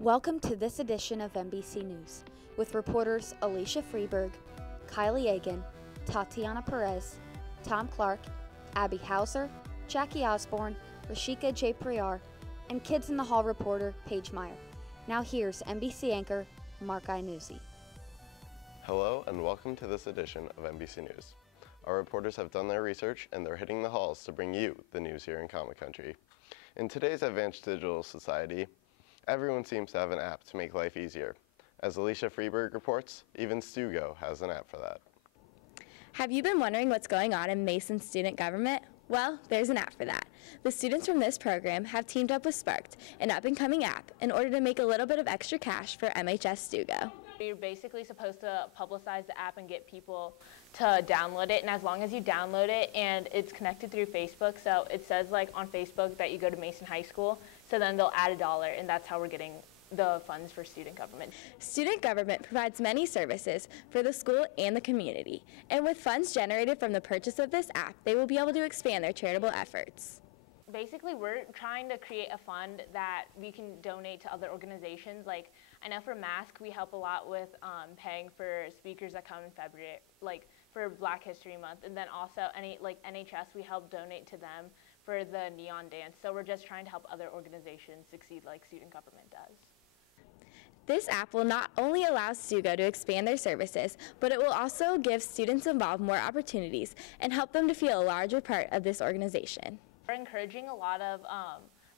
Welcome to this edition of NBC News with reporters Alicia Freeberg, Kylie Egan, Tatiana Perez, Tom Clark, Abby Hauser, Jackie Osborne, Rashika J. Priar, and Kids in the Hall reporter Paige Meyer. Now here's NBC anchor Mark Iannuzzi. Hello and welcome to this edition of NBC News. Our reporters have done their research and they're hitting the halls to bring you the news here in Comic Country. In today's advanced digital society, everyone seems to have an app to make life easier. As Alicia Freeberg reports, even Stugo has an app for that. Have you been wondering what's going on in Mason student government? Well, there's an app for that. The students from this program have teamed up with Sparked, an up-and-coming app, in order to make a little bit of extra cash for MHS Stugo. You're basically supposed to publicize the app and get people to download it, and as long as you download it and it's connected through Facebook, so it says like on Facebook that you go to Mason High School, so then they'll add $1 and that's how we're getting the funds for student government. Student government provides many services for the school and the community, and with funds generated from the purchase of this app, they will be able to expand their charitable efforts. Basically, we're trying to create a fund that we can donate to other organizations. Like, I know for MASC, we help a lot with paying for speakers that come in February, like for Black History Month, and then also NHS, we help donate to them for the neon dance. So we're just trying to help other organizations succeed like student government does. This app will not only allow Stugo to expand their services, but it will also give students involved more opportunities and help them to feel a larger part of this organization. We're encouraging a lot of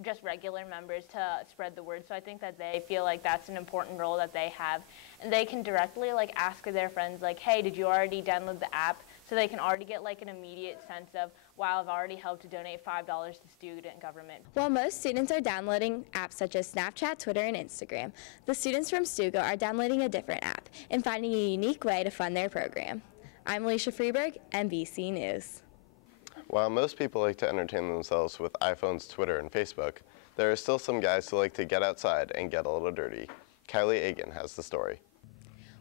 just regular members to spread the word, so I think that they feel like that's an important role that they have, and they can directly like ask their friends like, hey, did you already download the app? So they can already get like an immediate sense of, wow, I've already helped to donate $5 to student government. While most students are downloading apps such as Snapchat, Twitter, and Instagram, the students from Stugo are downloading a different app and finding a unique way to fund their program. I'm Alicia Freeberg, NBC News. While most people like to entertain themselves with iPhones, Twitter, and Facebook, there are still some guys who like to get outside and get a little dirty. Kylie Egan has the story.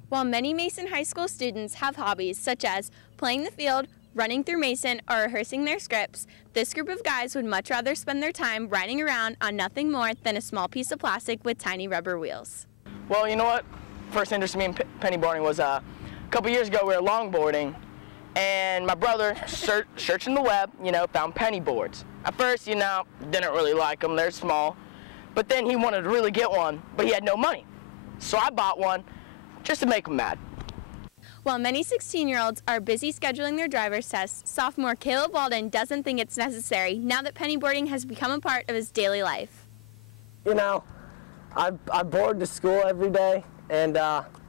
While many Mason High School students have hobbies such as playing the field, running through Mason, or rehearsing their scripts, this group of guys would much rather spend their time riding around on nothing more than a small piece of plastic with tiny rubber wheels. Well, you know what? First interest in me in pennyboarding was a couple years ago. We were longboarding, and my brother, searching the web, found penny boards. At first, didn't really like them. They're small. But then he wanted to really get one, but he had no money. So I bought one just to make him mad. While many 16-year-olds are busy scheduling their driver's tests, sophomore Caleb Walden doesn't think it's necessary now that pennyboarding has become a part of his daily life. I board to school every day, and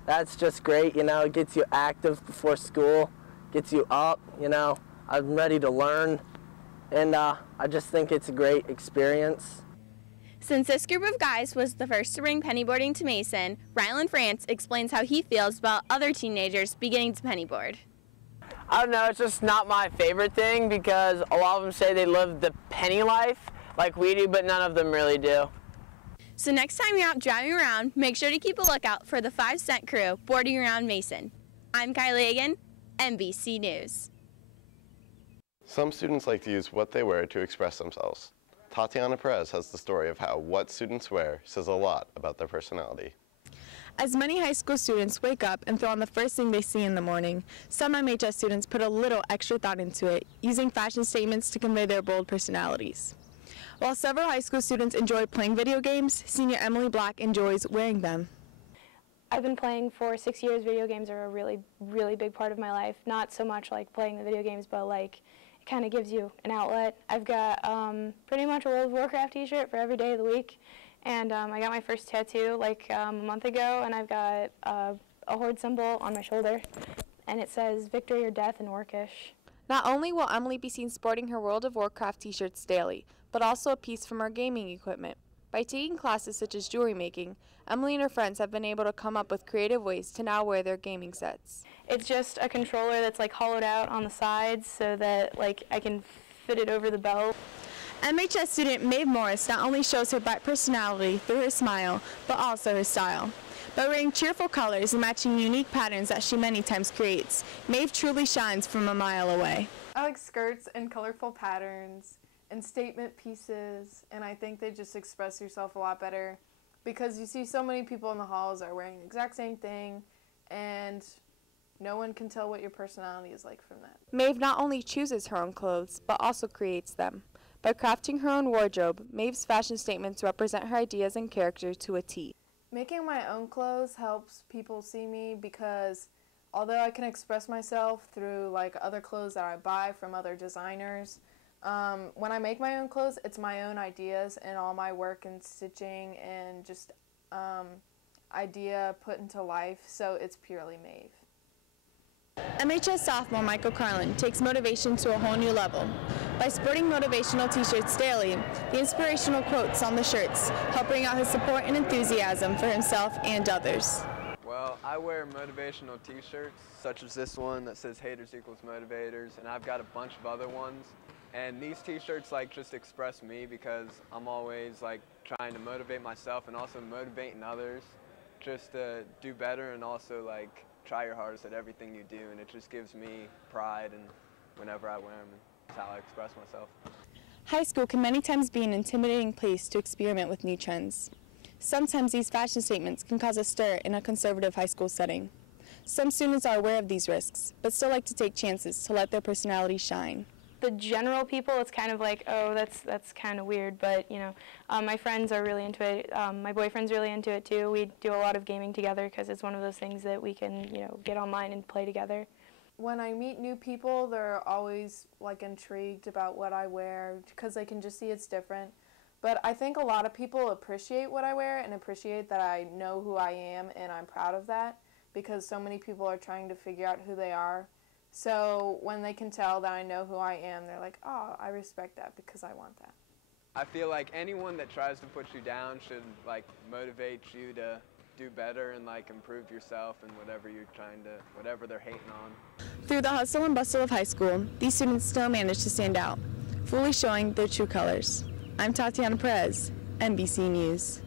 that's just great. It gets you active before school, gets you up. I'm ready to learn, and I just think it's a great experience. Since this group of guys was the first to bring pennyboarding to Mason, Rylan France explains how he feels about other teenagers beginning to pennyboard. I don't know, it's just not my favorite thing because a lot of them say they live the penny life like we do, but none of them really do. So next time you're out driving around, make sure to keep a lookout for the 5 Cent crew boarding around Mason. I'm Kylie Egan, NBC News. Some students like to use what they wear to express themselves. Tatiana Perez has the story of how what students wear says a lot about their personality. As many high school students wake up and throw on the first thing they see in the morning, some MHS students put a little extra thought into it, using fashion statements to convey their bold personalities. While several high school students enjoy playing video games, senior Emily Black enjoys wearing them. I've been playing for 6 years. Video games are a really, really big part of my life. Not so much like playing the video games, but like it kind of gives you an outlet. I've got pretty much a World of Warcraft t-shirt for every day of the week, and I got my first tattoo like a month ago, and I've got a horde symbol on my shoulder, and it says victory or death in Orcish. Not only will Emily be seen sporting her World of Warcraft t-shirts daily, but also a piece from her gaming equipment. By taking classes such as jewelry making, Emily and her friends have been able to come up with creative ways to now wear their gaming sets. It's just a controller that's like hollowed out on the sides so that like I can fit it over the belt. MHS student Maeve Morris not only shows her bright personality through her smile, but also her style. By wearing cheerful colors and matching unique patterns that she many times creates, Maeve truly shines from a mile away. I like skirts and colorful patterns and statement pieces, and I think they just express yourself a lot better because you see so many people in the halls are wearing the exact same thing, and no one can tell what your personality is like from that. Maeve not only chooses her own clothes, but also creates them. By crafting her own wardrobe, Maeve's fashion statements represent her ideas and character to a T. Making my own clothes helps people see me because although I can express myself through like other clothes that I buy from other designers, when I make my own clothes, it's my own ideas and all my work and stitching and just idea put into life, so it's purely Maeve. MHS sophomore Michael Carlin takes motivation to a whole new level. By sporting motivational t-shirts daily, the inspirational quotes on the shirts help bring out his support and enthusiasm for himself and others. Well, I wear motivational t-shirts, such as this one that says haters equals motivators, and I've got a bunch of other ones. And these t-shirts like just express me because I'm always like trying to motivate myself and also motivating others just to do better and also like try your hardest at everything you do, and it just gives me pride and whenever I wear them, it's how I express myself. High school can many times be an intimidating place to experiment with new trends. Sometimes these fashion statements can cause a stir in a conservative high school setting. Some students are aware of these risks, but still like to take chances to let their personality shine. The general people, it's kind of like, oh, that's kind of weird, but you know, my friends are really into it. My boyfriend's really into it too. We do a lot of gaming together because it's one of those things that we can, you know, get online and play together. When I meet new people, they're always like intrigued about what I wear because they can just see it's different. But I think a lot of people appreciate what I wear and appreciate that I know who I am, and I'm proud of that because so many people are trying to figure out who they are. So when they can tell that I know who I am, they're like, oh, I respect that because I want that. I feel like anyone that tries to put you down should like motivate you to do better and like improve yourself and whatever they're hating on. Through the hustle and bustle of high school, these students still manage to stand out, fully showing their true colors. I'm Tatiana Perez, NBC News.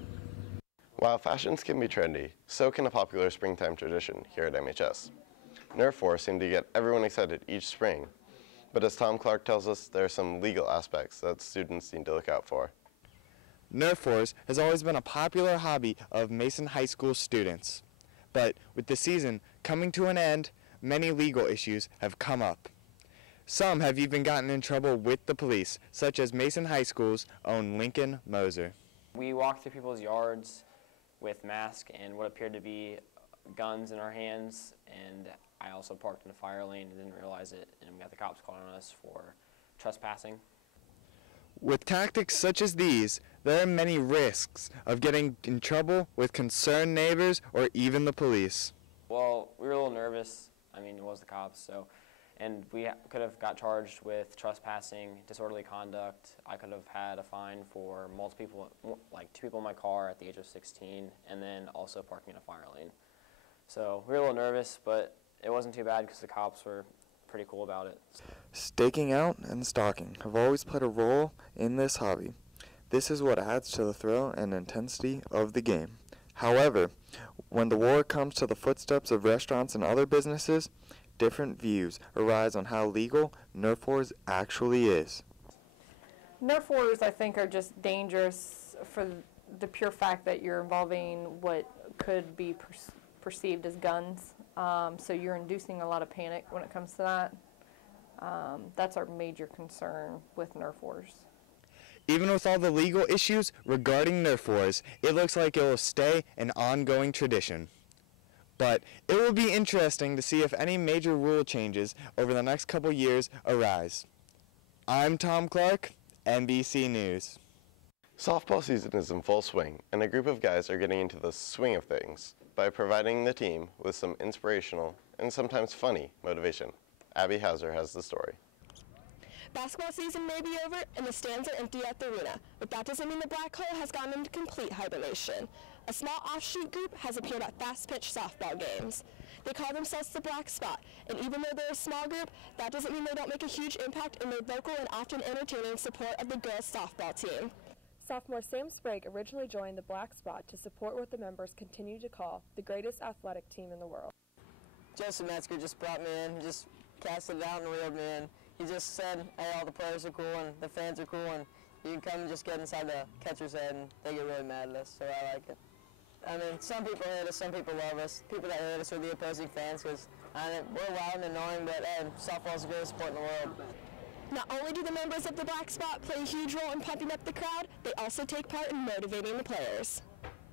While fashions can be trendy, so can a popular springtime tradition here at MHS. Nerf wars seem to get everyone excited each spring, but as Tom Clark tells us, there are some legal aspects that students need to look out for. Nerf wars has always been a popular hobby of Mason High School students, but with the season coming to an end, many legal issues have come up. Some have even gotten in trouble with the police, such as Mason High School's own Lincoln Moser. We walked through people's yards with masks and what appeared to be guns in our hands, and I also parked in a fire lane and didn't realize it, and we got the cops calling on us for trespassing. With tactics such as these, there are many risks of getting in trouble with concerned neighbors or even the police. Well, we were a little nervous. I mean, it was the cops, so, and we could have got charged with trespassing, disorderly conduct. I could have had a fine for multiple people, like 2 people in my car at the age of 16, and then also parking in a fire lane. So we were a little nervous, but it wasn't too bad because the cops were pretty cool about it. Staking out and stalking have always played a role in this hobby. This is what adds to the thrill and intensity of the game. However, when the war comes to the footsteps of restaurants and other businesses, different views arise on how legal Nerf wars actually is. Nerf wars, I think, are just dangerous for the pure fact that you're involving what could be perceived as guns. So you're inducing a lot of panic when it comes to that. That's our major concern with Nerf wars. Even with all the legal issues regarding Nerf wars, it looks like it will stay an ongoing tradition. But it will be interesting to see if any major rule changes over the next couple years arise. I'm Tom Clark, NBC News. Softball season is in full swing, and a group of guys are getting into the swing of things by providing the team with some inspirational and sometimes funny motivation. Abby Hauser has the story. Basketball season may be over and the stands are empty at the arena, but that doesn't mean the Black Hole has gone into complete hibernation. A small offshoot group has appeared at fast-pitch softball games. They call themselves the Black Spot, and even though they're a small group, that doesn't mean they don't make a huge impact in their vocal and often entertaining support of the girls' softball team. Sophomore Sam Sprague originally joined the Black Spot to support what the members continue to call the greatest athletic team in the world. Joseph Metzger just brought me in, just casted it out and reeled me in. He just said, hey, all the players are cool and the fans are cool, and You can come and just get inside the catcher's head and they get really mad at us, so I like it. I mean, some people hate us, some people love us. People that hate us are the opposing fans because we're loud and annoying, but softball is the greatest sport in the world. Not only do the members of the Black Spot play a huge role in pumping up the crowd, they also take part in motivating the players.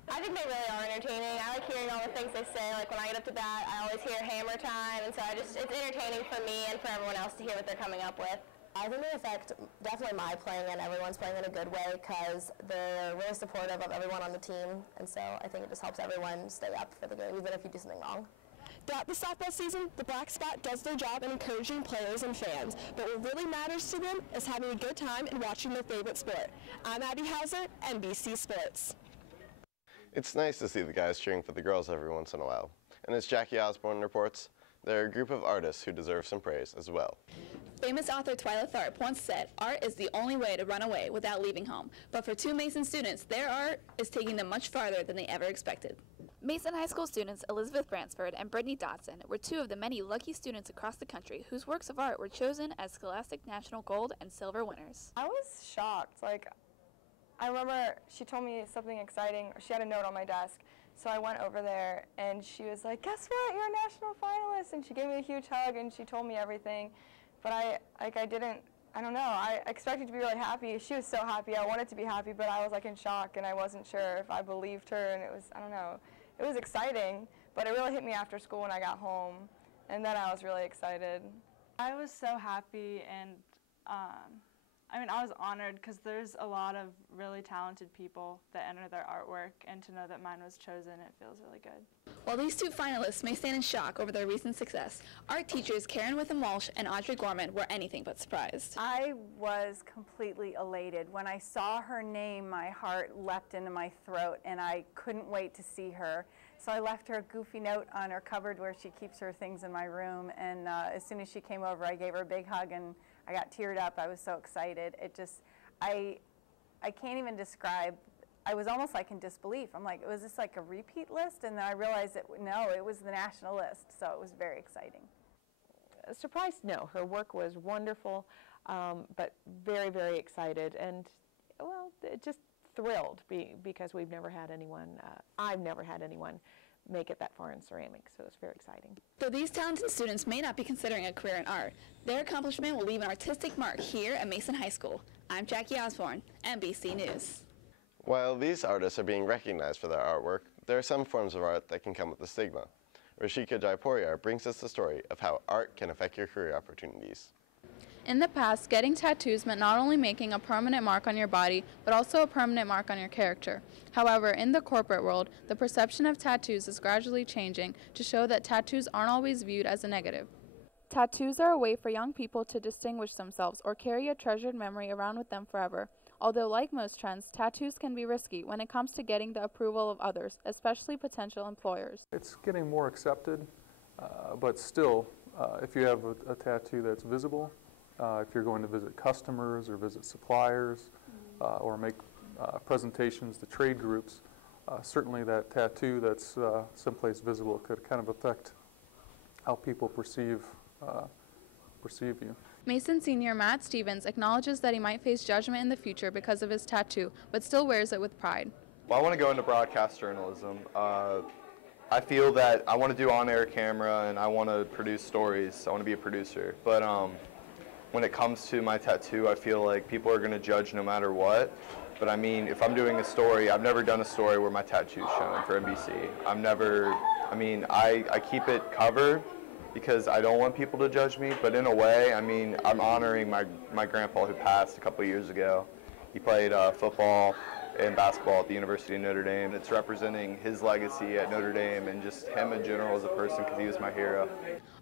I think they really are entertaining. I like hearing all the things they say. Like when I get up to bat, I always hear hammer time, and so it's entertaining for me and for everyone else to hear what they're coming up with. I think they affect definitely my playing and everyone's playing in a good way because they're really supportive of everyone on the team, and so I think it just helps everyone stay up for the game, even if you do something wrong. Throughout the softball season, the Black Spot does their job in encouraging players and fans, but what really matters to them is having a good time and watching their favorite sport. I'm Abby Hauser, NBC Sports. It's nice to see the guys cheering for the girls every once in a while. And as Jackie Osborne reports, they're a group of artists who deserve some praise as well. Famous author Twyla Tharp once said, "Art is the only way to run away without leaving home." But for two Mason students, their art is taking them much farther than they ever expected. Mason High School students Elizabeth Bransford and Brittany Dotson were two of the many lucky students across the country whose works of art were chosen as Scholastic National Gold and Silver winners. I was shocked. I remember she told me something exciting. She had a note on my desk. So I went over there and she was like, "Guess what? You're a national finalist." And she gave me a huge hug and she told me everything. But I don't know. I expected to be really happy. She was so happy. I wanted to be happy, but I was in shock and I wasn't sure if I believed her, and I don't know. It was exciting, but it really hit me after school when I got home, and then I was really excited. I was so happy, and I was honored because there's a lot of really talented people that enter their artwork, and to know that mine was chosen, it feels really good. While these two finalists may stand in shock over their recent success, art teachers Karen Witham-Walsh and Audrey Gorman were anything but surprised. I was completely elated. When I saw her name, my heart leapt into my throat, and I couldn't wait to see her. So I left her a goofy note on her cupboard where she keeps her things in my room, and as soon as she came over, I gave her a big hug, and I got teared up. I was so excited. I can't even describe. I was almost in disbelief. I'm like, was this a repeat list? And then I realized that no, it was the national list. So it was very exciting. Surprised? No, her work was wonderful, but very, very excited, and just thrilled because we've never had anyone. I've never had anyone make it that far in ceramics, so it's very exciting. Though these talented students may not be considering a career in art, their accomplishment will leave an artistic mark here at Mason High School. I'm Jackie Osborne, NBC News. While these artists are being recognized for their artwork, there are some forms of art that can come with a stigma. Rashika Jaiporia brings us the story of how art can affect your career opportunities. In the past, getting tattoos meant not only making a permanent mark on your body, but also a permanent mark on your character. However, in the corporate world, the perception of tattoos is gradually changing to show that tattoos aren't always viewed as a negative. Tattoos are a way for young people to distinguish themselves or carry a treasured memory around with them forever. Although, like most trends, tattoos can be risky when it comes to getting the approval of others, especially potential employers. It's getting more accepted, but still, if you have a tattoo that's visible, if you're going to visit customers or visit suppliers or make presentations to trade groups, certainly that tattoo that's someplace visible could kind of affect how people perceive you. Mason senior Matt Stevens acknowledges that he might face judgment in the future because of his tattoo, but still wears it with pride. Well, I want to go into broadcast journalism. I feel that I want to do on-air camera and I want to produce stories. I want to be a producer. But when it comes to my tattoo, I feel like people are going to judge no matter what. But I mean, if I'm doing a story, I've never done a story where my tattoo's shown for NBC. I keep it covered because I don't want people to judge me, but in a way, I mean, I'm honoring my grandpa who passed a couple years ago. He played football and basketball at the University of Notre Dame. It's representing his legacy at Notre Dame and just him in general as a person because he was my hero.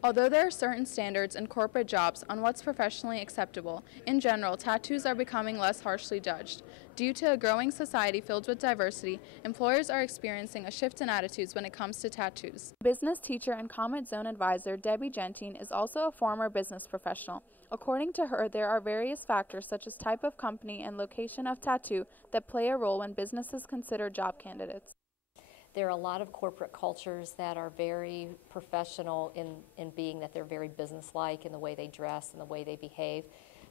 Although there are certain standards in corporate jobs on what's professionally acceptable, in general, tattoos are becoming less harshly judged. Due to a growing society filled with diversity, employers are experiencing a shift in attitudes when it comes to tattoos. Business teacher and Comment Zone advisor Debbie Gentine is also a former business professional. According to her, there are various factors such as type of company and location of tattoo that play a role when businesses consider job candidates. There are a lot of corporate cultures that are very professional in being that they're very businesslike in the way they dress and the way they behave.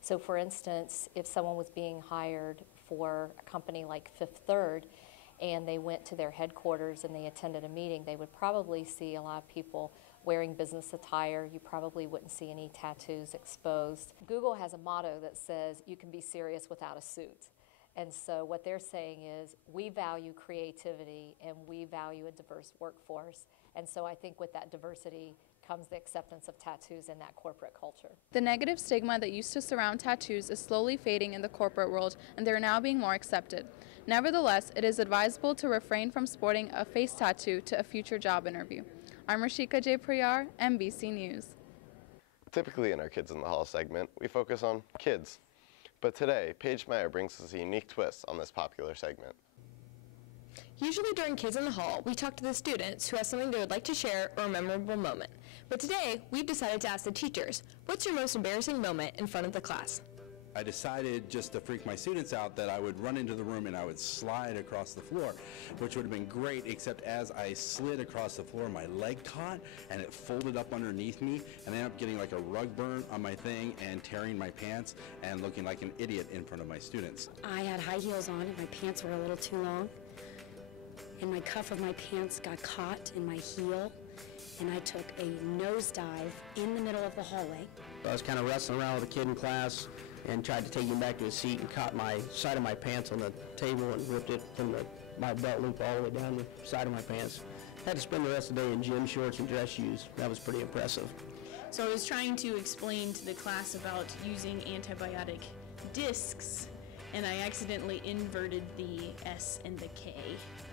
So for instance, if someone was being hired for a company like Fifth Third and they went to their headquarters and they attended a meeting, they would probably see a lot of people wearing business attire. You probably wouldn't see any tattoos exposed. Google has a motto that says, you can be serious without a suit. And so what they're saying is, we value creativity and we value a diverse workforce. And so I think with that diversity comes the acceptance of tattoos in that corporate culture. The negative stigma that used to surround tattoos is slowly fading in the corporate world, and they are now being more accepted. Nevertheless, it is advisable to refrain from sporting a face tattoo to a future job interview. I'm Rashika J. Priyar, NBC News. Typically in our Kids in the Hall segment, we focus on kids. But today, Paige Meyer brings us a unique twist on this popular segment. Usually during Kids in the Hall, we talk to the students who have something they would like to share or a memorable moment. But today, we've decided to ask the teachers, what's your most embarrassing moment in front of the class? I decided, just to freak my students out, that I would run into the room and I would slide across the floor, which would have been great, except as I slid across the floor, my leg caught and it folded up underneath me, and I ended up getting like a rug burn on my thing and tearing my pants and looking like an idiot in front of my students. I had high heels on and my pants were a little too long, and my cuff of my pants got caught in my heel, and I took a nosedive in the middle of the hallway. I was kind of wrestling around with a kid in class and tried to take him back to his seat and caught my side of my pants on the table and ripped it from my belt loop all the way down the side of my pants. Had to spend the rest of the day in gym shorts and dress shoes. That was pretty impressive. So I was trying to explain to the class about using antibiotic discs, and I accidentally inverted the S and the K.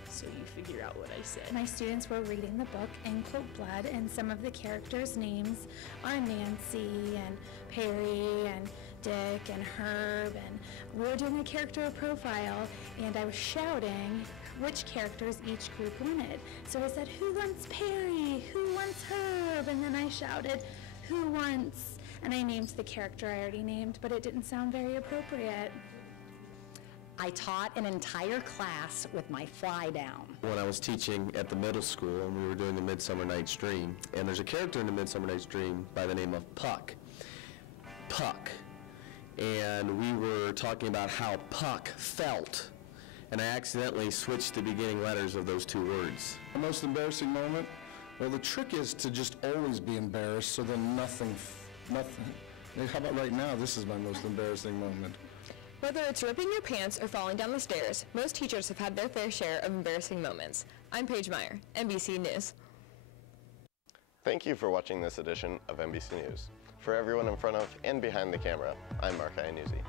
So you figure out what I said. My students were reading the book In Cold Blood, and some of the characters' names are Nancy and Perry and Dick and Herb, and we were doing a character profile, and I was shouting which characters each group wanted. So I said, who wants Perry? Who wants Herb? And then I shouted, who wants? And I named the character I already named, but it didn't sound very appropriate. I taught an entire class with my fly down. When I was teaching at the middle school, and we were doing the Midsummer Night's Dream, and there's a character in the Midsummer Night's Dream by the name of Puck. Puck. And we were talking about how Puck felt, and I accidentally switched the beginning letters of those two words. The most embarrassing moment? Well, the trick is to just always be embarrassed, so then nothing. How about right now? This is my most embarrassing moment. Whether it's ripping your pants or falling down the stairs, most teachers have had their fair share of embarrassing moments. I'm Paige Meyer, NBC News. Thank you for watching this edition of NBC News. For everyone in front of and behind the camera, I'm Mark Iannuzzi.